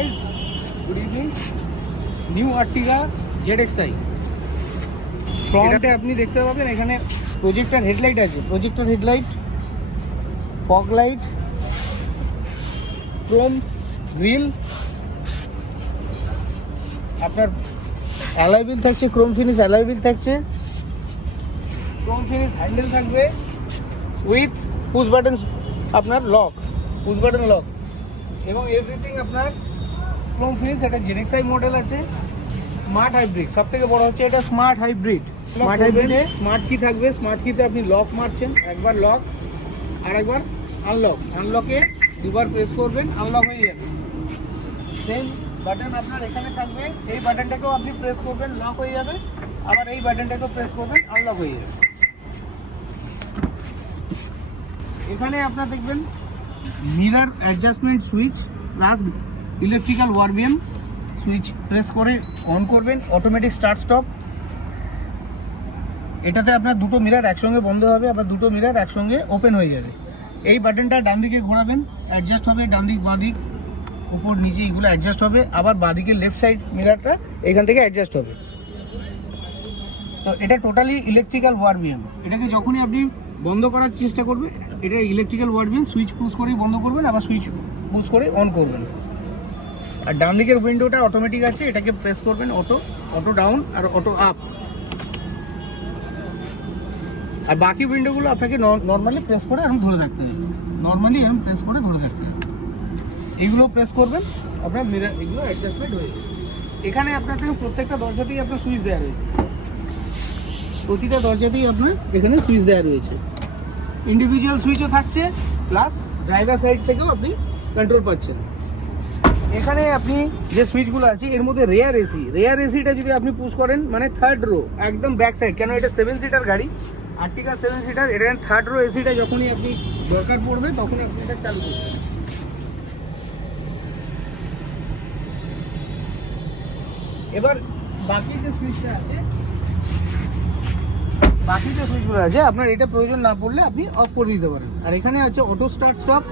Guys, good evening. New Ertiga ZXi ফ্রন্টে আপনি দেখতে পাবেন এখানে প্রজেক্টর হেডলাইট আছে, projector headlight, fog light, chrome grille, আপনার অ্যালয় হুইল থাকছে, ক্রোম ফিনিশ অ্যালয় হুইল থাকছে, ক্রোম ফিনিশ হ্যান্ডেল থাকবে উইথ পুশ বাটন, আপনার লক, পুশ বাটন লক এবং এভরিথিং আপনার ক্রোম ফিনিশ। এটা ZXi মডেল আছে, স্মার্ট হাইব্রিড। সব থেকে বড় হচ্ছে এটা স্মার্ট হাইব্রিড। স্মার্ট হাইব্রিডে স্মার্ট কি থাকবে, স্মার্ট কিতে আপনি লক মারছেন, একবার লক আর একবার আনলক, আনলকে দুবার প্রেস করবেন, আনলক হয়ে যাবে। সেম বাটন আপনার এখানে থাকবে, এই বাটনটাকেও আপনি প্রেস করবেন, লক হয়ে যাবে, আবার এই বাটনটাকেও প্রেস করবেন, আনলক হয়ে যাবে। এখানে আপনার দেখবেন mirror adjustment switch plus electrical ORVM switch press করে অন করবেন, অটোমেটিক স্টার্ট স্টপ। এটাতে আপনার দুটো মিরর একসঙ্গে বন্ধ হবে, আবার দুটো মিরর একসঙ্গে ওপেন হয়ে যাবে। এই বাটনটা ডান দিকে ঘোরাবেন, অ্যাডজাস্ট হবে, ডান দিক বাঁ দিক উপর নিচে এগুলো অ্যাডজাস্ট হবে, আবার বাঁ দিকের লেফট সাইড মিররটা এখান থেকে অ্যাডজাস্ট হবে। তো এটা টোটালি ইলেকট্রিক্যাল ওয়ারবিএম। এটাকে যখনই আপনি বন্ধ করার চেষ্টা করবেন, এটা ইলেকট্রিক্যাল ওয়ারবিএম, সুইচ পুশ করেই বন্ধ করবেন, আবার সুইচ পুশ করে অন করবেন। আর ডান দিকের উইন্ডোটা অটোমেটিক আছে, এটাকে প্রেস করবেন, অটো, অটো ডাউন আর অটো আপ। আর বাকি উইন্ডোগুলো আপনাকে নর্মালি প্রেস করে এরকম ধরে থাকতে হবে, নর্মালি এরকম প্রেস করে ধরে থাকতে হবে। এইগুলো প্রেস করবেন, আপনার মিরর এগুলো অ্যাডজাস্টমেন্ট হয়ে যাবে। এখানে আপনার থেকে প্রত্যেকটা দরজাতেই আপনার সুইচ দেওয়া রয়েছে, প্রতিটা দরজাতেই আপনার এখানে সুইচ দেওয়া রয়েছে। ইন্ডিভিজুয়াল সুইচও থাকছে, প্লাস ড্রাইভার সাইড থেকেও আপনি কন্ট্রোল পাচ্ছেন। এখানে আপনি যে সুইচগুলো আছে এর মধ্যে রেয়ার এসিটা যদি আপনি পুশ করেন, মানে থার্ড রো একদম ব্যাক সাইড, কেন এটা 7 সিটার গাড়ি, আর্টিগা 7 সিটার, এটা থার্ড রো এসিটা যখনই আপনি দরকার পড়বে তখনই আপনি এটা চালু করবেন। এবার বাকি যে সুইচগুলো আছে আপনার এটা প্রয়োজন না পড়লে আপনি অফ করে দিতে পারেন। আর এখানে আছে অটো স্টার্ট স্টপ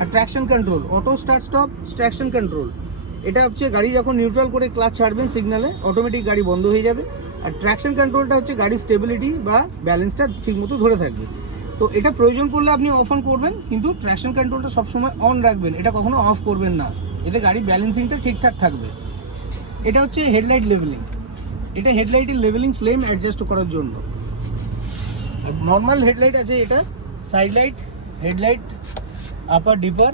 আর traction control. Auto start stop, traction control, এটা হচ্ছে গাড়ি যখন নিউট্রাল করে ক্লাচ ছাড়বেন সিগনালে, অটোমেটিক গাড়ি বন্ধ হয়ে যাবে। আর ট্র্যাকশন কন্ট্রোলটা হচ্ছে গাড়ির স্টেবিলিটি বা ব্যালেন্সটা ঠিকমতো ধরে থাকবে। তো এটা প্রয়োজন পড়লে আপনি অফ অন করবেন, কিন্তু ট্র্যাকশন কন্ট্রোলটা সবসময় অন রাখবেন, এটা কখনো অফ করবেন না, এতে গাড়ির ব্যালেন্সিংটা ঠিকঠাক থাকবে। এটা হচ্ছে হেডলাইট লেভেলিং, এটা হেডলাইটের লেভেলিং ফ্লেম অ্যাডজাস্ট করার জন্য। নর্মাল হেডলাইট আছে, এটা সাইড লাইট, হেডলাইট, আপার ডিপার।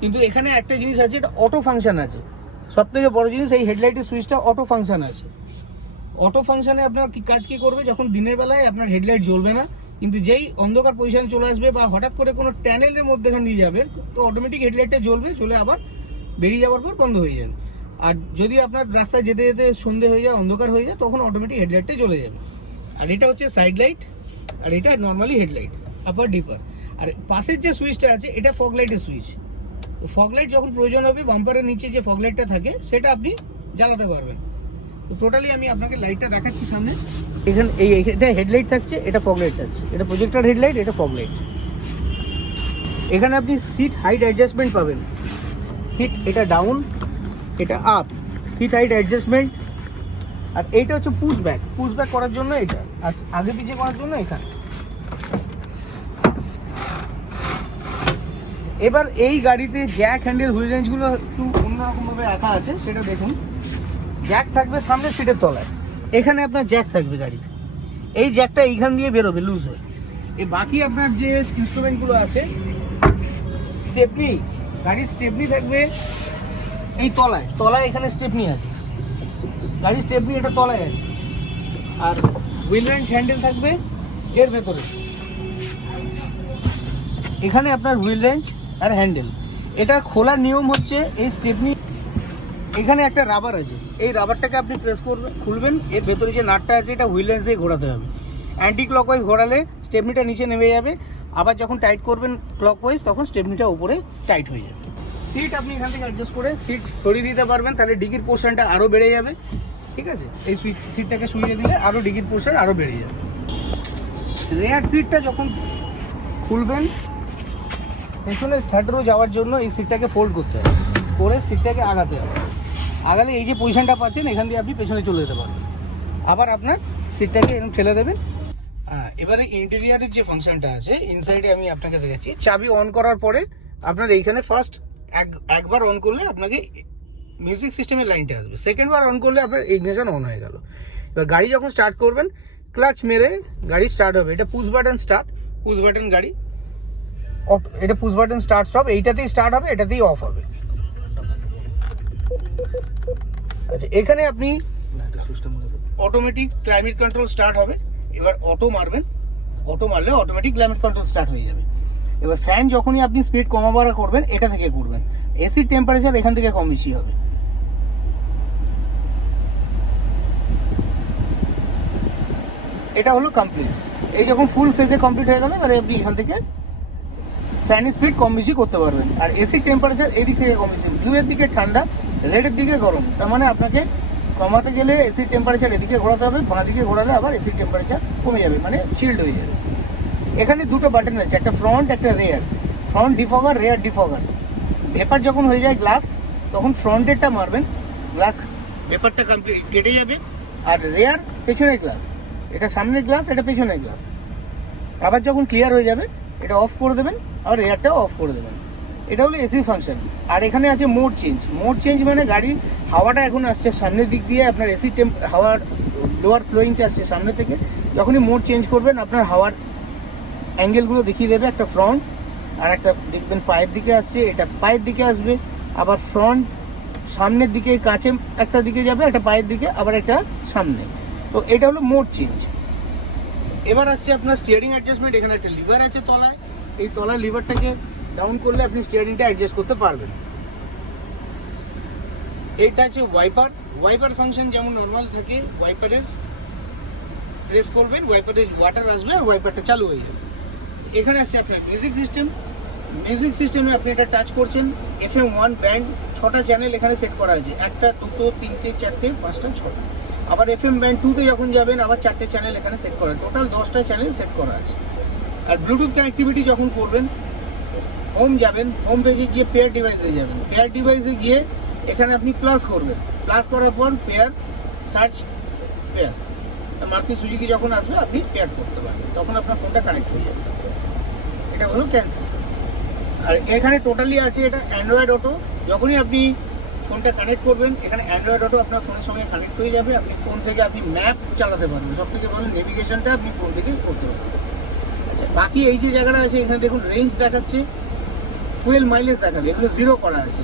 কিন্তু এখানে একটা জিনিস আছে, এটা অটো ফাংশন আছে। সব থেকে বড় জিনিস, এই হেডলাইটের সুইচটা অটো ফাংশন আছে। অটো ফাংশনে আপনার কি কাজ কি করবে, যখন দিনের বেলায় আপনার হেডলাইট জ্বলবে না, কিন্তু যেই অন্ধকার পজিশন চলে আসবে বা হঠাৎ করে কোনো ট্যানেলের মধ্যেখান দিয়ে যাবে, তো অটোমেটিক হেডলাইটটা জ্বলবে, চলে আবার বেরিয়ে যাওয়ার পর বন্ধ হয়ে যাবে। আর যদি আপনার রাস্তায় যেতে যেতে সন্ধে হয়ে যায়, অন্ধকার হয়ে যায়, তখন অটোমেটিক হেডলাইটটা জ্বলে যাবে। আর এটা হচ্ছে সাইড লাইট, আর এটা নর্মালি হেডলাইট, আপার ডিপার। আর পাশের যে সুইচটা আছে এটা ফগ লাইটের সুইচ। তো ফগ লাইট যখন প্রয়োজন হবে, বাম্পারের নিচে যে ফগ লাইটটা থাকে সেটা আপনি জ্বালাতে পারবেন। তো টোটালি আমি আপনাকে লাইটটা দেখাচ্ছি সামনে। এখানে এটা হেডলাইট থাকছে, এটা ফগ লাইট থাকছে, এটা প্রজেক্টর হেডলাইট, এটা ফগ লাইট। এখানে আপনি সিট হাইট অ্যাডজাস্টমেন্ট পাবেন, সিট এটা ডাউন, এটা আপ, সিট হাইট অ্যাডজাস্টমেন্ট। আর এইটা হচ্ছে পুশ ব্যাক করার জন্য, এটা আর আগে পিছিয়ে করার জন্য এখানে। এবার এই গাড়িতে জ্যাক হ্যান্ডেল হুইল রেঞ্জগুলো একটু অন্যরকমভাবে রাখা আছে, সেটা দেখুন। জ্যাক থাকবে সামনে সিটের তলায়, এখানে আপনার জ্যাক থাকবে গাড়িতে, এই জ্যাকটা এইখান দিয়ে বেরোবে লুজ হয়ে। এই বাকি আপনার যে ইনস্ট্রুমেন্টগুলো আছে, স্টেপনি, গাড়ির স্টেপনি থাকবে এই তলায় এখানে স্টেপনি আছে, গাড়ির স্টেপনি এটা তলায় আছে। আর হুইল রেঞ্জ হ্যান্ডেল থাকবে এর ভেতরে, এখানে আপনার হুইল রেঞ্জ আর হ্যান্ডেল। এটা খোলার নিয়ম হচ্ছে এই স্টেপনি, এখানে একটা রাবার আছে, এই রাবারটাকে আপনি প্রেস করবেন, খুলবেন, এর ভেতরে যে নাটটা আছে এটা হুইল রেঞ্জ দিয়ে ঘোরাতে হবে। অ্যান্টি ক্লকওয়াইজ ঘোরালে স্টেপনিটা নিচে নেমে যাবে, আবার যখন টাইট করবেন ক্লকওয়াইজ তখন স্টেপনিটা উপরে টাইট হয়ে যাবে। সিট আপনি এখান থেকে অ্যাডজাস্ট করে সিট সরিয়ে দিতে পারবেন, তাহলে ডিকির পোর্শনটা আরও বেড়ে যাবে। ঠিক আছে, এই সিটটাকে সরিয়ে দিলে আরও ডিকির পোর্শন আরও বেড়ে যাবে। রেয়ার সিটটা যখন খুলবেন, পেছনে থার্ড রো যাওয়ার জন্য এই সিটটাকে ফোল্ড করতে হবে। করে সিটটাকে আগাতে হবে। আগালে এই যে পজিশনটা পাচ্ছেন এখান দিয়ে আপনি পেছনে চলে যেতে পারবেন। আবার আপনার সিটটাকে এরকম ঠেলে দেবেন। এবারে ইন্টেরিয়ারের যে ফাংশনটা আছে ইনসাইডে আমি আপনাকে দেখাচ্ছি। চাবি অন করার পরে আপনার এইখানে ফার্স্ট একবার অন করলে আপনাকে মিউজিক সিস্টেমের লাইনটা আসবে, সেকেন্ড বার অন করলে আপনার ইগনিশন অন হয়ে গেল। এবার গাড়ি যখন স্টার্ট করবেন ক্লাচ মেরে গাড়ি স্টার্ট হবে। এটা push button start, push button গাড়ি, এটা পুশ বাটন স্টার্ট স্টপ, এইটাতেই স্টার্ট হবে, এটাতেই অফ হবে। আচ্ছা, এখানে আপনি অটোমেটিক ক্লাইমেট কন্ট্রোল স্টার্ট হবে। এবার অটো মারবেন, অটো মারলে অটোমেটিক ক্লাইমেট কন্ট্রোল স্টার্ট হয়ে যাবে। এবার ফ্যান যখনই আপনি স্পিড কমা বাড়া করবেন এটা থেকে করবেন, এসির টেম্পারেচার এখান থেকে কম বেশি হবে। এটা হলো কমপ্লিট। এই যখন ফুল ফেজে কমপ্লিট হয়ে গেল এবারে আপনি এখান থেকে ফ্যান স্পিড কম বেশি করতে পারবেন। আর এসির টেম্পারেচার এদিক থেকে কম বেশি, ব্লুয়ের দিকে ঠান্ডা, রেডের দিকে গরম। তার মানে আপনাকে কমাতে গেলে এসির টেম্পারেচার এদিকে ঘোরাতে হবে, বাঁ দিকে ঘোরালে আবার এসির টেম্পারেচার কমে যাবে, মানে শিল্ড হয়ে যাবে। এখানে দুটো বাটন আছে, একটা ফ্রন্ট একটা রেয়ার। Front ডিফগার, rare ডিফগার। ভেপার যখন হয়ে যায় গ্লাস তখন ফ্রন্টেরটা মারবেন, গ্লাস ভেপারটা কমপ্লিট কেটে যাবে। আর রেয়ার পেছনের গ্লাস, এটা সামনের গ্লাস এটা পেছনের গ্লাস। আবার যখন ক্লিয়ার হয়ে যাবে এটা অফ করে দেবেন, আর রেয়ারটাও অফ করে দেবেন। এটা হলো এসি ফাংশন। আর এখানে আছে মোড চেঞ্জ। মোড চেঞ্জ মানে গাড়ির হাওয়াটা এখন আসছে সামনের দিক দিয়ে, আপনার এসি হাওয়ার লোয়ার ফ্লোয়িংটা আসছে সামনে থেকে। যখনই মোড চেঞ্জ করবেন আপনার হাওয়ার অ্যাঙ্গেলগুলো দেখিয়ে দেবে, একটা ফ্রন্ট আর একটা দেখবেন পায়ের দিকে আসছে, এটা পায়ের দিকে আসবে। আবার ফ্রন্ট সামনের দিকে কাছে একটা দিকে যাবে, একটা পায়ের দিকে, আবার একটা সামনে। তো এটা হলো মোড চেঞ্জ। এবার আসছে আপনার স্টিয়ারিং অ্যাডজাস্টমেন্ট। এখানে একটা লিভার আছে তলায়, এই তলার লিভারটাকে ডাউন করলে আপনি স্টিয়ারিংটা অ্যাডজাস্ট করতে পারবেন। এইটা আছে ওয়াইপার। ওয়াইপার ফাংশন যেমন নর্মাল থাকে, ওয়াইপারের প্রেস করবেন, ওয়াইপারে ওয়াটার আসবে, ওয়াইপারটা চালু হয়ে যাবে। এখানে আসছে আপনার মিউজিক সিস্টেম। মিউজিক সিস্টেমে আপনি এটা টাচ করছেন, FM 1 ব্যান্ড 6টা চ্যানেল এখানে সেট করা আছে, 1টা 2টো 3টে 4টে 5টা 6টা। আবার FM ব্যান্ড 2তে যখন যাবেন আবার 4টে চ্যানেল এখানে সেট করা, টোটাল 10টা চ্যানেল সেট করা আছে। আর ব্লুটুথ কানেক্টিভিটি যখন করবেন, হোম যাবেন, হোম পেজে গিয়ে পেয়ার ডিভাইসে যাবেন, পেয়ার ডিভাইসে গিয়ে এখানে আপনি প্লাস করবেন, প্লাস করার পর pair search pair, Maruti Suzuki যখন আসবে আপনি পেয়ার করতে পারবেন, তখন আপনার ফোনটা কানেক্ট হয়ে যাবে। এটা হলো ক্যান্সেল। আর এখানে টোটালি আছে এটা অ্যান্ড্রয়েড অটো। যখনই আপনি ফোনটা কানেক্ট করবেন এখানে অ্যান্ড্রয়েড অটো আপনার ফোনের সঙ্গে কানেক্ট হয়ে যাবে। আপনি ফোন থেকে আপনি ম্যাপ চালাতে পারবেন, সব থেকে ভালো নেভিগেশনটা আপনি ফোন থেকে করতে পারবেন। আচ্ছা, বাকি এই যে জায়গাটা আছে এখানে দেখুন রেঞ্জ দেখাচ্ছে, ফুয়েল মাইলেজ দেখাবে, এগুলো জিরো করা আছে।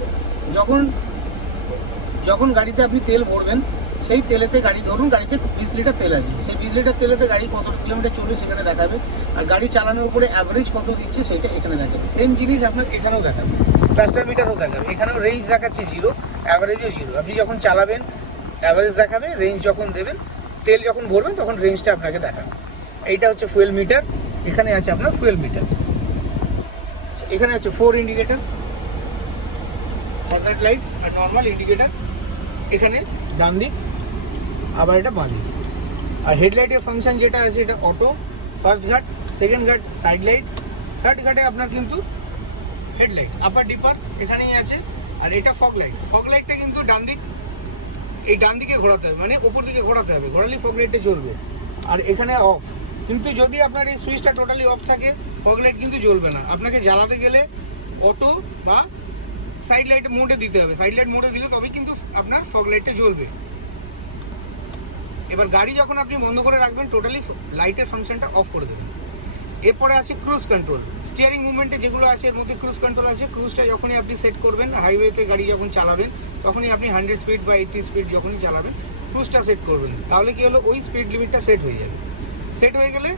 যখন গাড়িতে আপনি তেল ভরবেন সেই তেলেতে গাড়ি, ধরুন গাড়িতে 20 লিটার তেল আছে, সেই 20 লিটার তেলেতে গাড়ি কত কিলোমিটার চলবে সেখানে দেখাবে। আর গাড়ি চালানোর উপরে অ্যাভারেজ কত দিচ্ছে সেটা এখানে দেখাবে। সেম জিনিস আপনার এখানেও দেখাবে, ক্লাস্টার মিটারও দেখাবে। এখানেও রেঞ্জ দেখাচ্ছে 0, অ্যাভারেজও 0। আপনি যখন চালাবেন অ্যাভারেজ দেখাবে, রেঞ্জ যখন দেবেন, তেল যখন ভরবেন তখন রেঞ্জটা আপনাকে দেখাবে। এইটা হচ্ছে ফুয়েল মিটার। এখানে আছে আপনার ফুয়েল মিটার। এখানে আছে 4 ইন্ডিকেটার, হ্যাজার্ড লাইট আর নর্মাল ইন্ডিকেটার। এখানে ডান দিক, আবার এটা বাঁ দিক। আর হেডলাইটের ফাংশন যেটা আছে এটা অটো, ফার্স্ট ঘাট, সেকেন্ড ঘাট সাইড লাইট, থার্ড ঘাটে আপনার কিন্তু হেডলাইট, আপার ডিপার এখানেই আছে। আর এটা ফগ লাইট। ফগ লাইটটা কিন্তু ডান দিক, এই ডান দিকে ঘোরাতে হবে, মানে উপর দিকে ঘোরাতে হবে, ঘোরালে ফগ লাইটটা জ্বলবে। আর এখানে অফ। কিন্তু যদি আপনার এই সুইচটা টোটালি অফ থাকে ফগ লাইট কিন্তু জ্বলবে না। আপনাকে জ্বালাতে গেলে অটো বা সাইড লাইট মোডে দিতে হবে, সাইড লাইট মোডে দিলে তবেই কিন্তু আপনার ফগ লাইটটা জ্বলবে। এবার গাড়ি যখন আপনি বন্ধ করে রাখবেন টোটালি লাইটের ফাংশনটা অফ করে দেবেন। এরপরে আছে ক্রুজ কন্ট্রোল। স্টিয়ারিং মুভমেন্টে যেগুলো আছে এর মধ্যে ক্রুজ কন্ট্রোল আছে। ক্রুজটা যখনই আপনি সেট করবেন, হাইওয়েতে গাড়ি যখন চালাবেন তখনই আপনি 100 স্পিড বা 80 স্পিড যখনই চালাবেন ক্রুজটা সেট করবেন, তাহলে কি হলো ওই স্পিড লিমিটটা সেট হয়ে যাবে। সেট হয়ে গেলে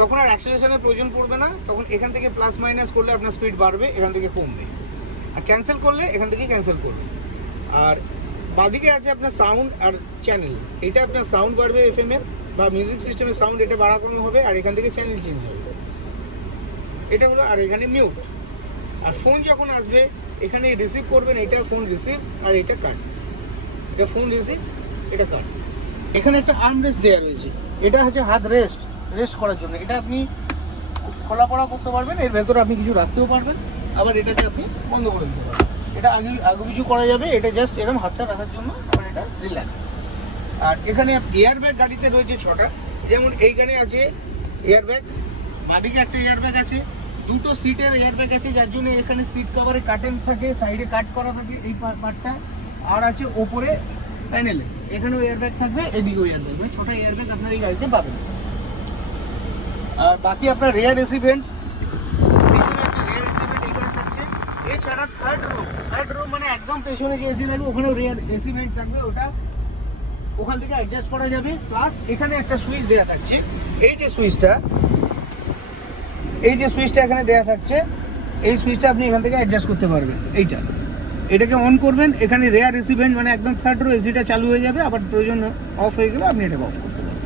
তখন আর অ্যাক্সেলারেশনের প্রয়োজন পড়বে না, তখন এখান থেকে প্লাস মাইনাস করলে আপনার স্পিড বাড়বে, এখান থেকে কমবে। আর ক্যান্সেল করলে এখান থেকে ক্যান্সেল করবে। আর বাদিকে আছে আপনার সাউন্ড আর চ্যানেল। এটা আপনার সাউন্ড বাড়বে FM এর বা মিউজিক সিস্টেমের সাউন্ড, এটা বাড়া কম হবে। আর এখান থেকে চ্যানেল চেঞ্জ হবে, এটা হলো। আর এখানে মিউট। আর ফোন যখন আসবে এখানে রিসিভ করবেন, এটা ফোন রিসিভ আর এটা কাট। এটা ফোন রিসিভ, এটা কাট। এখানে একটা আর্ম রেস্ট দেওয়া রয়েছে, এটা হচ্ছে হাত রেস্ট করার জন্য। এটা আপনি খোলা পড়া করতে পারবেন, এর ভেতরে আপনি কিছু রাখতেও পারবেন, আবার এটাকে আপনি বন্ধ করে দিতে পারবেন। এটা আগে পিছু করা যাবে, এটা জাস্ট এরকম হাতটা রাখার জন্য, আর এটা রিল্যাক্স। আর এখানে এয়ার ব্যাগ গাড়িতে রয়েছে 6টা, যেমন এইখানে আছে এয়ার ব্যাগ, বাঁদিকে একটা এয়ার ব্যাগ আছে, দুটো সিটের এয়ার ব্যাগ আছে, যার জন্য এখানে সিট কভারে কাটেন থাকে, সাইডে কাট করা থাকে এই পার্টটা, আর আছে ওপরে প্যানেলে এখানেও এয়ার ব্যাগ থাকবে, এদিকেও এয়ার ব্যাগ, মানে 6টা এয়ার ব্যাগ আপনার এই গাড়িতে পাবেন। আর বাকি আপনার রেয়ার এসি ভেন্ট, পেছনে একটা রেয়ার এসি ভেন্ট এখানে থাকছে। এছাড়া থার্ড রো মানে একদম পেছনে যে এসি থাকবে ওখানেও রেয়ার এসি ভেন্ট থাকবে, ওটা ওখান থেকে অ্যাডজাস্ট করা যাবে। প্লাস এখানে একটা সুইচ দেওয়া থাকছে, এই যে সুইচটা এখানে দেওয়া থাকছে, এই সুইচটা আপনি এখান থেকে অ্যাডজাস্ট করতে পারবেন। এটাকে অন করবেন, এখানে রেয়ার এসি ভেন্ট মানে একদম থার্ড রো এসিটা চালু হয়ে যাবে, আবার প্রয়োজন অফ হয়ে গেলে আপনি এটাকে অফ করতে পারবেন।